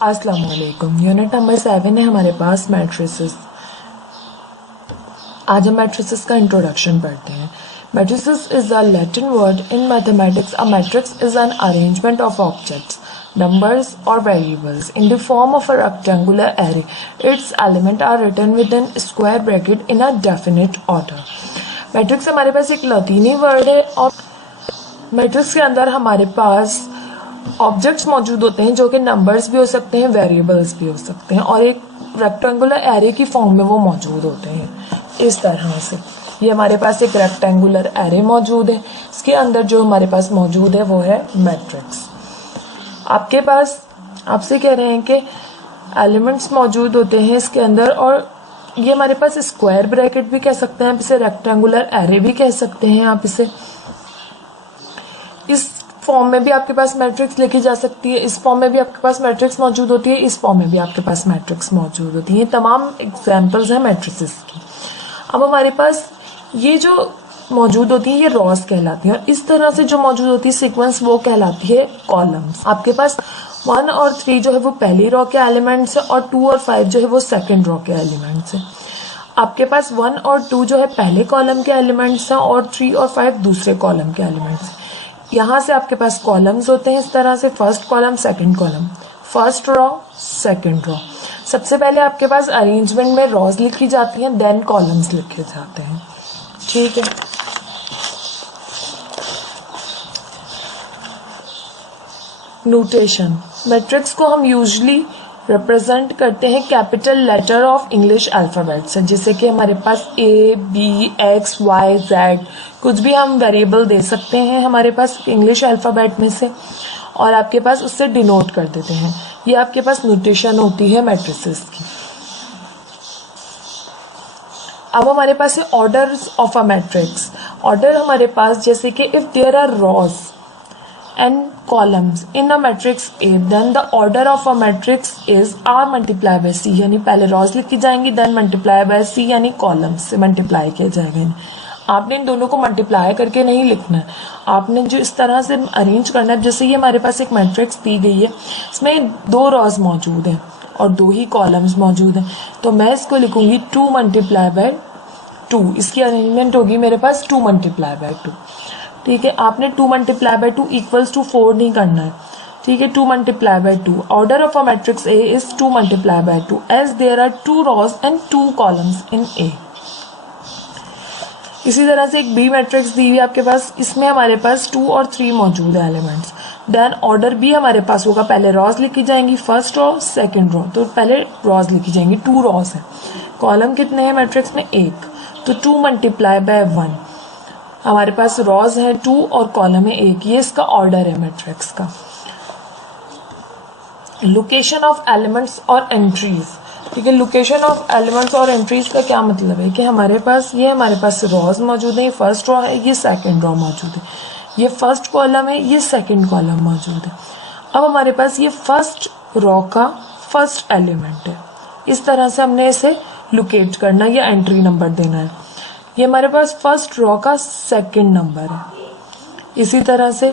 अस्सलाम वालेकुम। Unit number 7 है हमारे पास मैट्रिसेस। आज हम मैट्रिसेस का इंट्रोडक्शन पढ़ते हैं। Matrices is a Latin word in mathematics. A matrix is an arrangement of objects, numbers or variables in the form of a rectangular array. Its elements are written within square bracket in a definite order. Matrix हमारे पास एक लतीनी word है और matrix के अंदर हमारे पास objects मौजूद होते हैं जो कि नंबर्स भी हो सकते हैं, वेरिएबल्स भी हो सकते हैं और एक रेक्टेंगुलर एरे की फॉर्म में वो मौजूद होते हैं। इस तरह से ये हमारे पास एक रेक्टेंगुलर एरे मौजूद है। इसके अंदर जो हमारे पास मौजूद है वो है मैट्रिक्स। आपके पास आपसे कह रहे हैं कि एलिमेंट्स मौजूद होते हैं इसके अंदर और ये हमारे पास स्क्वायर ब्रैकेट भी कह सकते हैं, आप इसे रेक्टेंगुलर एरे भी कह सकते हैं। आप इसे इस फॉर्म में भी आपके पास मैट्रिक्स लिखी जा सकती है, इस फॉर्म में भी आपके पास मैट्रिक्स मौजूद होती है, इस फॉर्म में भी आपके पास मैट्रिक्स मौजूद होती है। ये तमाम एग्जाम्पल्स हैं मैट्रिसेस की। अब हमारे पास ये जो मौजूद होती है ये रॉस कहलाती है और इस तरह से जो मौजूद होती है सीक्वेंस वो कहलाती है कॉलम्स। आपके पास 1 और 3 जो है वो पहली रो के एलिमेंट्स है और 2 और 5 जो है वो सेकंड रो के एलिमेंट्स है। आपके पास 1 और 2 जो है पहले कॉलम के एलिमेंट्स हैं और 3 और 5 दूसरे कॉलम के एलिमेंट्स हैं। यहाँ से आपके पास कॉलम्स होते हैं इस तरह से, first column second column, first row second row. सबसे पहले आपके पास अरेंजमेंट में रॉज लिखी जाती हैं, देन कॉलम्स लिखे जाते हैं। ठीक है, नोटेशन। मैट्रिक्स को हम यूजुअली रिप्रेजेंट करते हैं capital letter of English alphabet से, जैसे कि हमारे पास A, B, X, Y, Z, कुछ भी हम वेरिएबल दे सकते हैं हमारे पास इंग्लिश अल्फाबेट में से और आपके पास उससे डिनोट कर देते हैं। ये आपके पास नोटेशन होती है मैट्रिसेस की। अब हमारे पास है orders of a matrix. Order हमारे पास जैसे कि if there are rows and columns in a matrix A, then the order of a matrix is R multiply by C, यानी पहले rows लिखी जाएंगी then multiply by C, यानी columns से multiply किया जाएगा। आपने इन दोनों को multiply करके नहीं लिखना है, आपने जो इस तरह से अरेंज करना है। जैसे ये हमारे पास एक मैट्रिक्स दी गई है, इसमें 2 rows मौजूद हैं और 2 ही कॉलम्स मौजूद हैं, तो मैं इसको लिखूंगी 2 multiply by 2। इसकी अरेंजमेंट होगी मेरे पास 2 multiply by 2। ठीक है, आपने 2 मल्टीप्लाई बाय 2 इक्वल्स टू 4 नहीं करना है। ठीक है, 2 multiply by 2। Order of a matrix A is 2 multiply by 2 as there are 2 rows and 2 columns in A. इसी तरह से एक बी मैट्रिक्स दी हुई आपके पास, इसमें हमारे पास 2 और 3 मौजूद है एलिमेंट्स। देन ऑर्डर बी हमारे पास होगा, पहले रॉज लिखी जाएंगी, फर्स्ट रो सेकेंड रो, तो पहले रॉज लिखी जाएंगी, 2 रॉज है। कॉलम कितने हैं मैट्रिक्स में? 1, तो 2 मल्टीप्लाई बाय 1। हमारे पास रॉज है 2 और कॉलम है 1, ये इसका ऑर्डर है मैट्रिक्स का। लोकेशन ऑफ एलिमेंट्स और एंट्रीज। ठीक है, लोकेशन ऑफ एलिमेंट्स और एंट्रीज का क्या मतलब है कि हमारे पास रॉज मौजूद है, ये फर्स्ट रो है, ये सेकंड रो मौजूद है, ये फर्स्ट कॉलम है, ये सेकंड कॉलम मौजूद है। अब हमारे पास ये फर्स्ट रो का फर्स्ट एलिमेंट है, इस तरह से हमने इसे लोकेट करना या एंट्री नंबर देना है। ये हमारे पास फर्स्ट रो का सेकंड नंबर है। इसी तरह से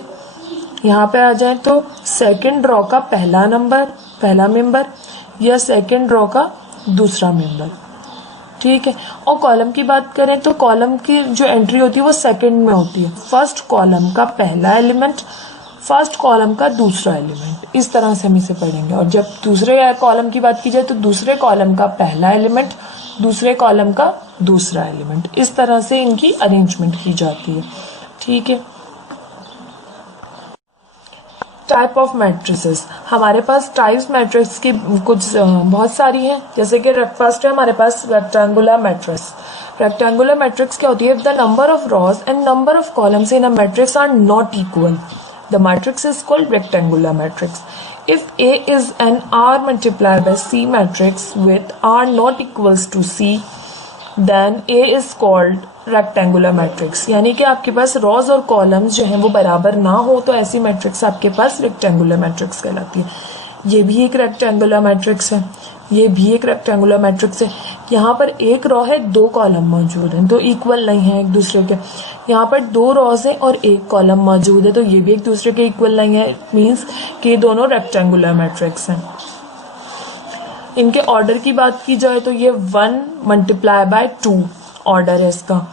यहाँ पे आ जाए तो सेकंड रो का पहला मेंबर या सेकंड रो का दूसरा मेंबर। ठीक है, और कॉलम की बात करें तो कॉलम की जो एंट्री होती है वो सेकंड में होती है। फर्स्ट कॉलम का पहला एलिमेंट, फर्स्ट कॉलम का दूसरा एलिमेंट, इस तरह से हम इसे पढ़ेंगे। और जब दूसरे कॉलम की बात की जाए तो दूसरे कॉलम का पहला एलिमेंट, दूसरे कॉलम का दूसरा एलिमेंट, इस तरह से इनकी अरेंजमेंट की जाती है। ठीक है, टाइप ऑफ मैट्रिसेस। हमारे पास टाइप्स मैट्रिक्स की कुछ बहुत सारी हैं, जैसे कि फर्स्ट है हमारे पास रेक्टेंगुलर मैट्रिक्स। रेक्टेंगुलर मैट्रिक्स क्या होती है? If the number of rows and number of columns in a matrix are not equal, the matrix is called rectangular matrix. If A is an R multiplied by C matrix with R not equals to C, then A is called rectangular matrix। यानी कि आपके पास rows और columns जो हैं वो बराबर ना हो तो ऐसी मैट्रिक्स आपके पास रेक्टेंगुलर मैट्रिक्स कहलाती है। ये भी एक रेक्टेंगुलर मैट्रिक्स है, ये भी एक रेक्टेंगुलर मैट्रिक्स है। यहाँ पर एक रो है, 2 कॉलम मौजूद हैं, तो इक्वल नहीं है एक दूसरे के। यहाँ पर 2 रोज है और 1 कॉलम मौजूद है, तो ये भी एक दूसरे के इक्वल नहीं है। मीन्स कि दोनों रेक्टेंगुलर मैट्रिक्स हैं। इनके ऑर्डर की बात की जाए तो ये 1 मल्टीप्लाई बाय 2 ऑर्डर है इसका,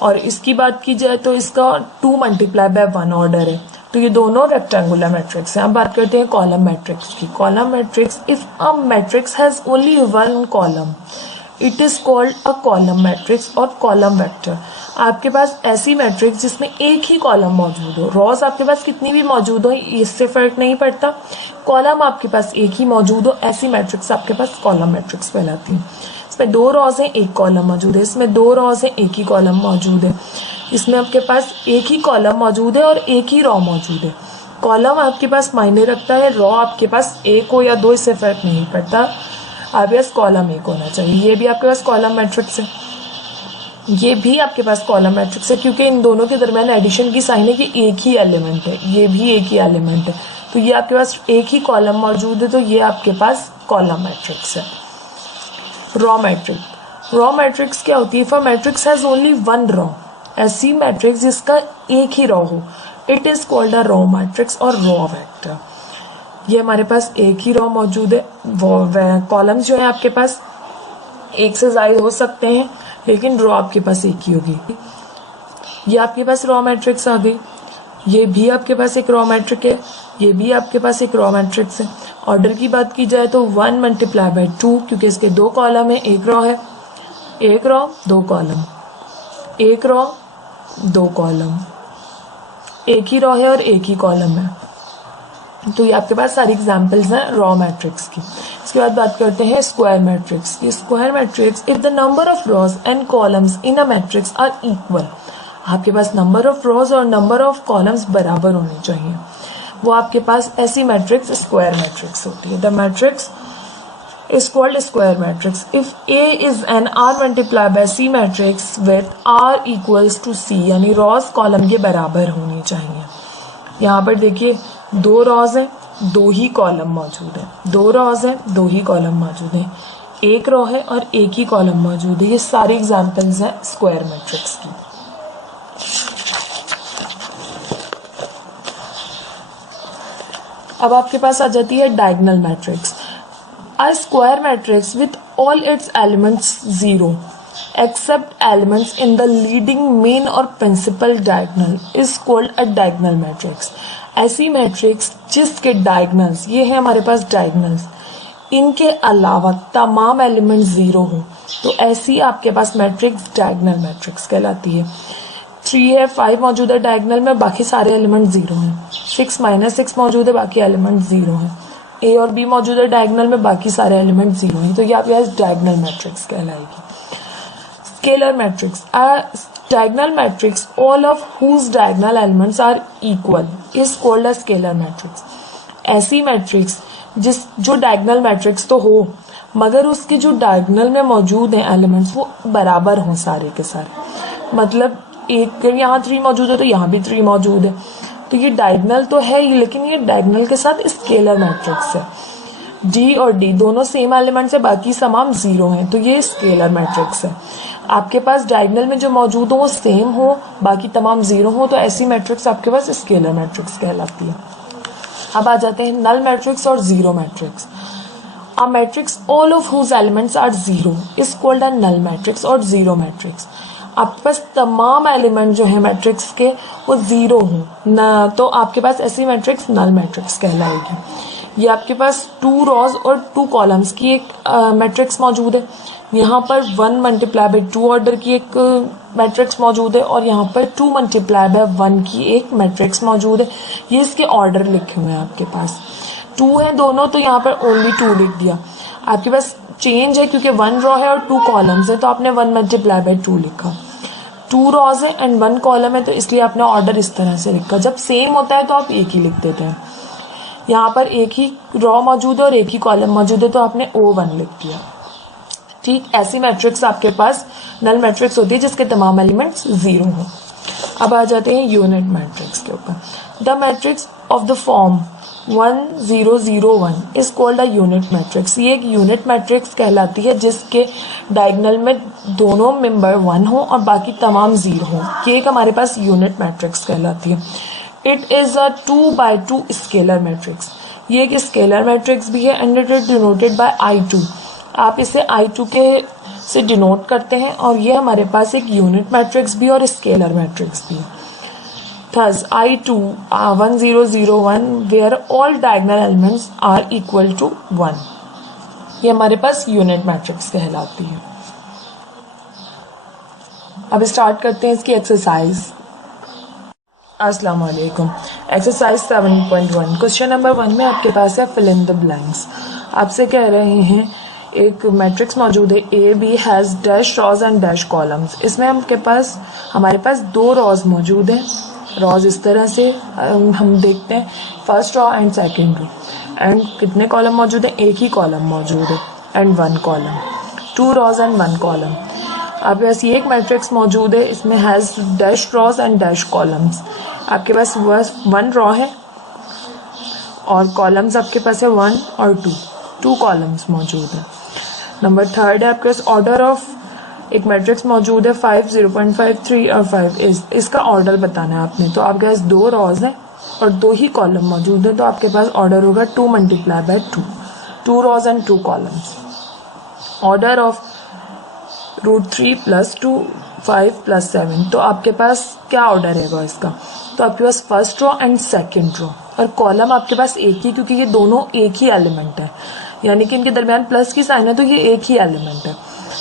और इसकी बात की जाए तो इसका 2 मल्टीप्लाई बाय 1 ऑर्डर है। तो ये दोनों रेक्टेंगुलर मैट्रिक्स हैं। अब बात करते हैं कॉलम मैट्रिक्स की। Column matrix, if a matrix has only 1 column it is called a column matrix और कॉलम वेक्टर। आपके पास ऐसी मैट्रिक्स जिसमें एक ही कॉलम मौजूद हो, रॉज आपके पास कितनी भी मौजूद हो इससे फर्क नहीं पड़ता, कॉलम आपके पास एक ही मौजूद हो, ऐसी मैट्रिक्स आपके पास कॉलम मैट्रिक्स कहलाती है। इसमें 2 रॉज हैं, एक कॉलम मौजूद है, इसमें 2 रॉज हैं, एक ही कॉलम मौजूद है, इसमें आपके पास एक ही कॉलम मौजूद है और एक ही रॉ मौजूद है। कॉलम आपके पास मायने रखता है, रॉ आपके पास एक हो या 2 इससे फर्क नहीं पड़ता, आपके पास कॉलम एक होना चाहिए। ये भी आपके पास कॉलम मैट्रिक्स है, ये भी आपके पास कॉलम मैट्रिक्स है, क्योंकि इन दोनों के दरमियान एडिशन की साइन है कि एक ही एलिमेंट है, ये भी एक ही एलिमेंट है, तो ये आपके पास एक ही कॉलम मौजूद है, तो ये आपके पास कॉलम मैट्रिक्स है। रॉ मैट्रिक्स, रॉ मैट्रिक्स क्या होती है? For matrix has only 1 raw, ऐसी मैट्रिक्स जिसका एक ही रॉ हो, it is called a raw matrix और रॉ वेक्टर। ये हमारे पास एक ही रॉ मौजूद है, वो कॉलम्स जो है आपके पास एक से ज्यादा हो सकते हैं, लेकिन रॉ आपके पास एक ही होगी। ये आपके पास रॉ मैट्रिक्स आ गई, ये भी आपके पास एक रॉ मैट्रिक है, ये भी आपके पास एक रॉ मैट्रिक्स है। ऑर्डर की बात की जाए तो 1 मल्टीप्लाई बाय 2, क्योंकि इसके 2 कॉलम है, एक रॉ है, एक रॉ 2 कॉलम, एक रॉ 2 कॉलम, एक ही रॉ है और एक ही कॉलम है। तो ये आपके पास सारी एग्जांपल्स हैं रॉ मैट्रिक्स की। इसके बाद बात करते हैं स्क्वायर मैट्रिक्स की। Square matrix, if the number of rows and columns in a matrix are equal, आपके पास नंबर ऑफ रॉज और नंबर ऑफ कॉलम्स बराबर होने चाहिए, वो आपके पास ऐसी मैट्रिक्स स्क्वायर मैट्रिक्स होती है। The matrix is called square matrix if A is an R multiplied by C matrix with R equals to C, यानी रॉज कॉलम के बराबर होनी चाहिए। यहाँ पर देखिए 2 रॉज हैं, 2 ही कॉलम मौजूद है, 2 रॉज हैं, 2 ही कॉलम मौजूद है, एक रॉ है और एक ही कॉलम मौजूद है। ये सारी एग्जांपल्स हैं स्क्वायर मैट्रिक्स की। अब आपके पास आ जाती है diagonal matrix. A square matrix with all its elements 0 except elements in the leading main or principal diagonal is called a diagonal matrix। ऐसी मैट्रिक्स जिसके डायगोनल्स, ये है हमारे पास डायगोनल्स, इनके अलावा तमाम एलिमेंट 0 हो, तो ऐसी आपके पास मैट्रिक्स डायगोनल मैट्रिक्स कहलाती है। 3 है, 5 मौजूद है डायगोनल में, बाकी सारे एलिमेंट 0 हैं। 6 -6 मौजूद है, बाकी एलिमेंट 0 हैं। ए और बी मौजूद है डायगोनल में, बाकी सारे एलिमेंट 0 हैं, तो ये आपके पास डायगोनल मैट्रिक्स कहलाएगी। Scalar matrix, diagonal matrix all of whose diagonal elements are equal is called a scalar matrix. ऐसी मैट्रिक्स जो डायगोनल मैट्रिक्स तो हो, मगर उसके जो डायगोनल में मौजूद हैं एलिमेंट्स वो बराबर हों सारे के सारे, मतलब एक यहाँ 3 मौजूद है तो यहाँ भी 3 मौजूद है, तो ये डायगोनल तो है ही, लेकिन ये डायगोनल के साथ स्केलर मैट्रिक्स है। डी और डी दोनों सेम एलिमेंट्स है, बाकी तमाम 0 हैं, तो ये स्केलर मैट्रिक्स है। आपके पास डायगोनल में जो मौजूद हो वो सेम हो, बाकी तमाम 0 हो, तो ऐसी मैट्रिक्स आपके पास स्केलर मैट्रिक्स कहलाती है। अब आ जाते हैं नल मैट्रिक्स और zero matrix. A matrix all of whose elements are 0 is called a null matrix और जीरो मैट्रिक्स। आपके पास तमाम एलिमेंट जो है मैट्रिक्स के वो 0 हो ना, तो आपके पास ऐसी मैट्रिक्स नल मैट्रिक्स कहलाएगी। ये आपके पास 2 रॉज और 2 कॉलम्स की एक मैट्रिक्स मौजूद है, यहाँ पर 1 मल्टीप्लाई बाय 2 ऑर्डर की एक मैट्रिक्स मौजूद है, और यहाँ पर 2 मल्टीप्लाई बाय 1 की एक मैट्रिक्स मौजूद है। ये इसके ऑर्डर लिखे हुए हैं आपके पास, 2 है दोनों, तो यहाँ पर ओनली 2 लिख दिया। आपके पास चेंज है क्योंकि 1 रॉ है और 2 कॉलम्स है, तो आपने 1 मल्टीप्लाई बाय 2 लिखा। 2 रॉज है एंड 1 कॉलम है, तो इसलिए आपने ऑर्डर इस तरह से लिखा। जब सेम होता है तो आप एक ही लिख देते हैं। यहाँ पर एक ही रॉ मौजूद है और एक ही कॉलम मौजूद है, तो आपने O1 लिख दिया। ठीक, ऐसी मैट्रिक्स आपके पास नल मैट्रिक्स होती है जिसके तमाम एलिमेंट्स 0 हो। अब आ जाते हैं यूनिट मैट्रिक्स के ऊपर। The matrix of the form 1 0 0 1 is called a unit matrix. ये एक यूनिट मैट्रिक्स कहलाती है जिसके डायगोनल में दोनों मेंबर 1 हो और बाकी तमाम 0 हो। ये एक हमारे पास यूनिट मैट्रिक्स कहलाती है। It is a 2 by 2 scalar matrix. ये एक स्केलर मैट्रिक्स भी है and it is denoted by I2। आप इसे I2 के से डिनोट करते हैं और ये हमारे पास एक यूनिट मैट्रिक्स भी और स्केलर मैट्रिक्स भी है। Thus I2 1001 where all diagonal elements are equal to 1, ये हमारे पास यूनिट मैट्रिक्स कहलाती है। अब स्टार्ट करते हैं इसकी एक्सरसाइज। अस्सलाम वालेकुम। एक्सरसाइज 7.1 क्वेश्चन नंबर 1 में आपके पास है फिल इन द ब्लैंक्स। आपसे कह रहे हैं एक मैट्रिक्स मौजूद है A B has dash rows and dash columns. इसमें हमारे पास 2 रॉज मौजूद हैं। रॉज इस तरह से हम देखते हैं, first row and second raw. And कितने कॉलम मौजूद हैं? एक ही कॉलम मौजूद है and 1 column. 2 rows and 1 column. आपके पास ये एक मैट्रिक्स मौजूद है, इसमें has dash rows and dash columns. आपके पास 1 रॉ है और कॉलम्स आपके पास है 1 और 2 कॉलम्स मौजूद है। नंबर 3 है आपके पास ऑर्डर ऑफ एक मैट्रिक्स मौजूद है 5, 0.5, 3 और 5 इसका ऑर्डर बताना है आपने। तो आपके पास 2 रॉज हैं और 2 ही कॉलम मौजूद है, तो आपके पास ऑर्डर होगा 2 × 2, 2 rows and 2 columns. Order of √3 + 2, 5 + 7, तो आपके पास क्या ऑर्डर रहेगा इसका? तो आपके पास first row and second row और कॉलम आपके पास एक ही, क्योंकि ये दोनों एक ही एलिमेंट है, यानी कि इनके दरमियान प्लस की साइन है, तो ये एक ही एलिमेंट है।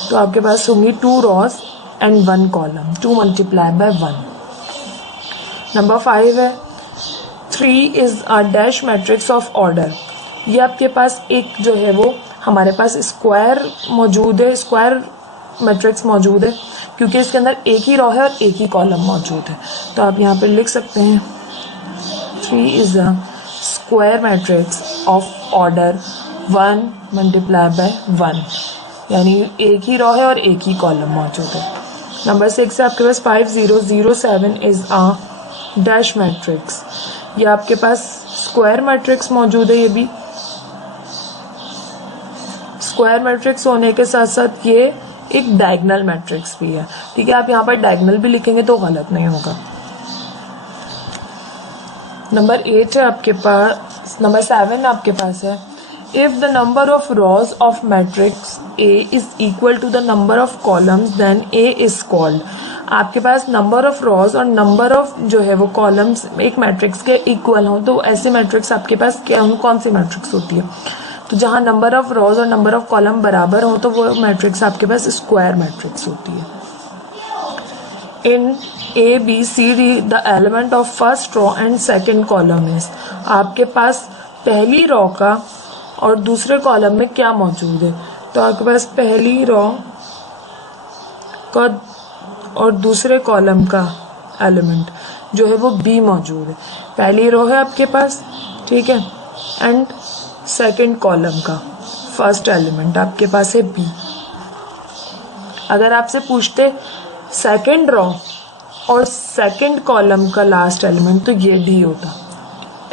तो आपके पास होंगी 2 रॉज एंड 1 कॉलम, 2 × 1। नंबर 5 है 3 is a dash matrix of order. ये आपके पास एक जो है वो हमारे पास स्क्वायर मौजूद है, स्क्वायर मैट्रिक्स मौजूद है, क्योंकि इसके अंदर एक ही रॉ है और एक ही कॉलम मौजूद है। तो आप यहाँ पे लिख सकते हैं 3 is a square matrix of order 1 × 1, यानी एक ही रॉ है और एक ही कॉलम मौजूद है। नंबर 6 है आपके पास 5, 0, 0, 7 इज अ डैश मैट्रिक्स। ये आपके पास स्क्वायर मैट्रिक्स मौजूद है, ये भी स्क्वायर मैट्रिक्स होने के साथ साथ ये एक डायगोनल मैट्रिक्स भी है। ठीक है, आप यहाँ पर डायगोनल भी लिखेंगे तो गलत नहीं होगा। नंबर 8 है आपके पास, नंबर 7 आपके पास है if the number of rows of matrix A is equal to the number of columns then A is called। आपके पास नंबर ऑफ रॉज और नंबर ऑफ जो है वो कॉलम्स एक मैट्रिक्स के इक्वल हो, तो ऐसे मैट्रिक्स आपके पास क्या हो, कौन सी मैट्रिक्स होती है? तो जहाँ नंबर ऑफ रॉज और नंबर ऑफ कॉलम बराबर हो तो वो मैट्रिक्स आपके पास स्क्वायर मैट्रिक्स होती है। इन A B C D the element of first row and second column is. आपके पास पहली रॉ का और दूसरे कॉलम में क्या मौजूद है? तो आपके पास पहली रॉ का और दूसरे कॉलम का एलिमेंट जो है वो B मौजूद है। पहली रॉ है आपके पास, ठीक है, एंड सेकंड कॉलम का फर्स्ट एलिमेंट आपके पास है B। अगर आपसे पूछते सेकंड रॉ और सेकंड कॉलम का लास्ट एलिमेंट तो ये D होता।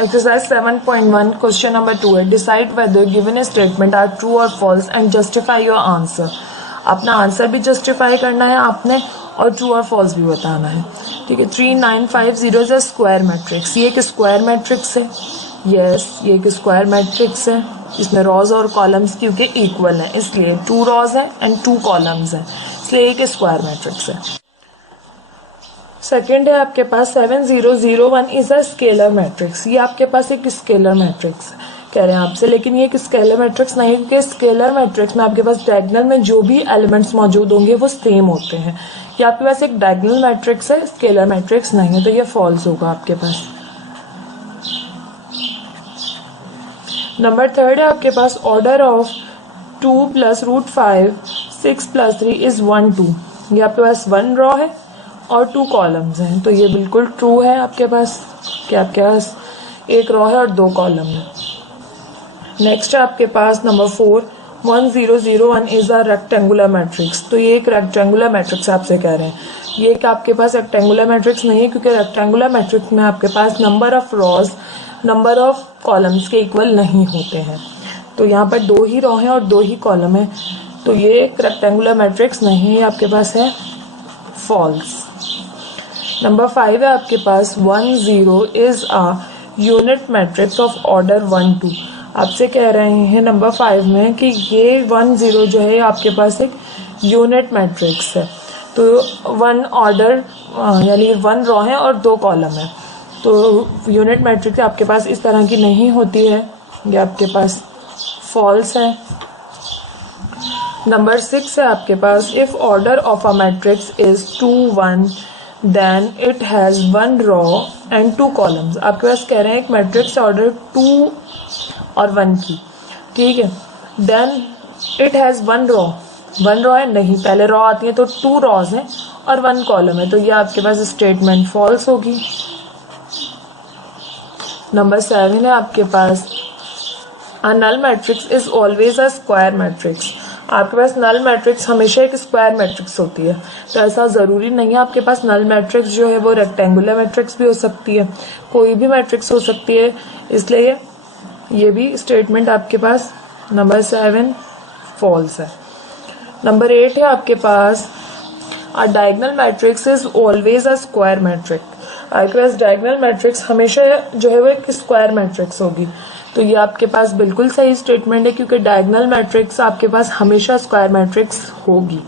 एक्सरसाइज 7.1 क्वेश्चन नंबर 2 है decide whether given statement are true और false and justify your answer. अपना आंसर भी जस्टिफाई करना है आपने और ट्रू और फॉल्स भी बताना है। ठीक है, 3, 9, 5, 0 इज अ स्क्वायर मैट्रिक्स। ये एक स्क्वायर मैट्रिक्स है, यस ये एक स्क्वायर मैट्रिक्स है। इसमें रॉज और कॉलम्स क्योंकि इक्वल है इसलिए 2 रॉज है एंड 2 कॉलम्स है, इसलिए एक स्क्वायर मैट्रिक्स है। सेकेंड है आपके पास 7, 0, 0, 1 इज अ स्केलर मैट्रिक्स। ये आपके पास एक स्केलर मैट्रिक्स कह रहे हैं आपसे, लेकिन ये एक स्केलर मैट्रिक्स नहीं है, क्योंकि स्केलर मैट्रिक्स में आपके पास डायगोनल में जो भी एलिमेंट्स मौजूद होंगे वो सेम होते हैं। ये आपके पास एक डायगोनल मैट्रिक्स है, स्केलर मैट्रिक्स नहीं है, तो ये फॉल्स होगा आपके पास। नंबर 3 है आपके पास ऑर्डर ऑफ 2 + √5, 6 + 3 इज 1, 2। ये आपके पास 1 रॉ है और 2 कॉलम्स हैं, तो ये बिल्कुल ट्रू है आपके पास कि आपके पास 1 रॉ है और 2 कॉलम है। नेक्स्ट है आपके पास number 4 1, 0, 0, 1 is a rectangular matrix. तो ये एक रेक्टेंगुलर मैट्रिक्स आपसे कह रहे हैं। ये एक आपके पास रेक्टेंगुलर मैट्रिक्स नहीं है, क्योंकि रेक्टेंगुलर मैट्रिक्स में आपके पास number of rows number of columns के इक्वल नहीं होते हैं। तो यहाँ पर 2 ही रॉ है और 2 ही कॉलम है, तो ये एक रेक्टेंगुलर मैट्रिक्स नहीं है, आपके पास है फॉल्स। नंबर 5 है आपके पास 1, 0 is a unit matrix of order 1, 2। आपसे कह रहे हैं नंबर 5 में कि ये 1 0 जो है आपके पास एक यूनिट मैट्रिक्स है। तो 1 ऑर्डर यानी 1 रो है और 2 कॉलम है। तो यूनिट मैट्रिक्स आपके पास इस तरह की नहीं होती है, ये आपके पास फॉल्स है। नंबर 6 है आपके पास, if order of a matrix is 2 1 then it has 1 row and 2 columns. आपके पास कह रहे हैं एक मैट्रिक्स ऑर्डर 2 और 1 की, ठीक है, देन इट हैज 1 रो। 1 रो है नहीं, पहले रो आती है तो 2 रॉज हैं और 1 कॉलम है, तो ये आपके पास स्टेटमेंट फॉल्स होगी। नंबर 7 है आपके पास, a null matrix is always a square matrix. आपके पास नल मैट्रिक्स हमेशा एक स्क्वायर मैट्रिक्स होती है, तो ऐसा ज़रूरी नहीं है। आपके पास नल मैट्रिक्स जो है वो रेक्टेंगुलर मैट्रिक्स भी हो सकती है, कोई भी मैट्रिक्स हो सकती है, इसलिए ये भी स्टेटमेंट आपके पास नंबर 7 फॉल्स है। नंबर 8 है आपके पास, a diagonal matrix is always a square matrix. आपके पास डायगोनल मैट्रिक्स हमेशा जो है वो एक स्क्वायर मैट्रिक्स होगी, तो ये आपके पास बिल्कुल सही स्टेटमेंट है, क्योंकि डायगोनल मैट्रिक्स आपके पास हमेशा स्क्वायर मैट्रिक्स होगी,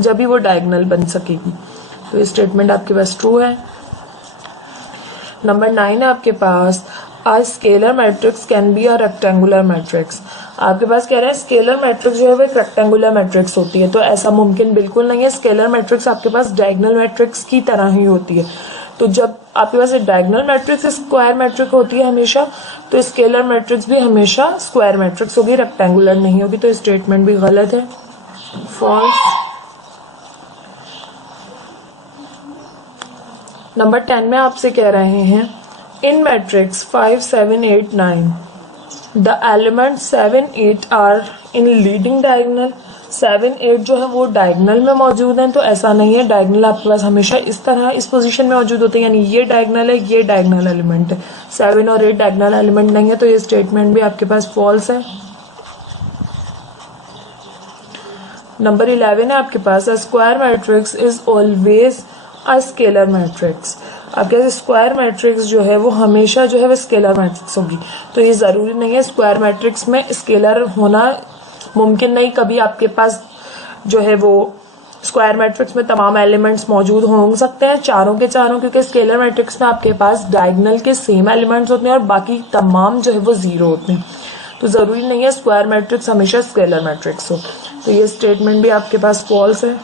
जब भी वो डायगोनल बन सकेगी, तो ये स्टेटमेंट आपके पास ट्रू है। नंबर 9 है आपके पास, a scalar matrix can be a rectangular matrix. आपके पास कह रहे हैं स्केलर मैट्रिक्स जो है वो एक रेक्टेंगुलर मैट्रिक्स होती है, तो ऐसा मुमकिन बिल्कुल नहीं है। स्केलर मैट्रिक्स आपके पास डायगोनल मैट्रिक्स की तरह ही होती है, तो जब आपके पास एक डायगोनल मैट्रिक्स स्क्वायर मैट्रिक होती है हमेशा, तो स्केलर मैट्रिक्स भी हमेशा स्क्वायर मैट्रिक्स होगी, रेक्टेंगुलर नहीं होगी, तो स्टेटमेंट भी गलत है, फॉल्स। नंबर 10 में आपसे कह रहे हैं, in matrix 5 7 8 9 the element 7 8 are in leading diagonal. 7 8 जो है वो डायगोनल में मौजूद हैं, तो ऐसा नहीं है। डायगोनल आपके पास हमेशा इस तरह इस पोजीशन में मौजूद होते हैं, यानी ये डायगोनल है, ये डायगोनल एलिमेंट है। 7 और 8 डायगोनल एलिमेंट नहीं है, तो ये स्टेटमेंट भी आपके पास फॉल्स है। नंबर 11 है आपके पास, a square matrix is always a scalar matrix. आपके स्क्वायर मैट्रिक्स जो है वो हमेशा जो है वो स्केलर मैट्रिक्स होगी, तो ये ज़रूरी नहीं है स्क्वायर मैट्रिक्स में स्केलर होना मुमकिन नहीं। कभी आपके पास जो है वो स्क्वायर मैट्रिक्स में तमाम एलिमेंट्स मौजूद हो सकते हैं, चारों के चारों, क्योंकि स्केलर मैट्रिक्स में आपके पास डायगोनल के सेम एलिमेंट्स होते हैं और बाकी तमाम जो है वो जीरो होते हैं, तो ज़रूरी नहीं है स्क्वायर मैट्रिक्स हमेशा स्केलर मैट्रिक्स हो, तो ये स्टेटमेंट भी आपके पास फॉल्स है।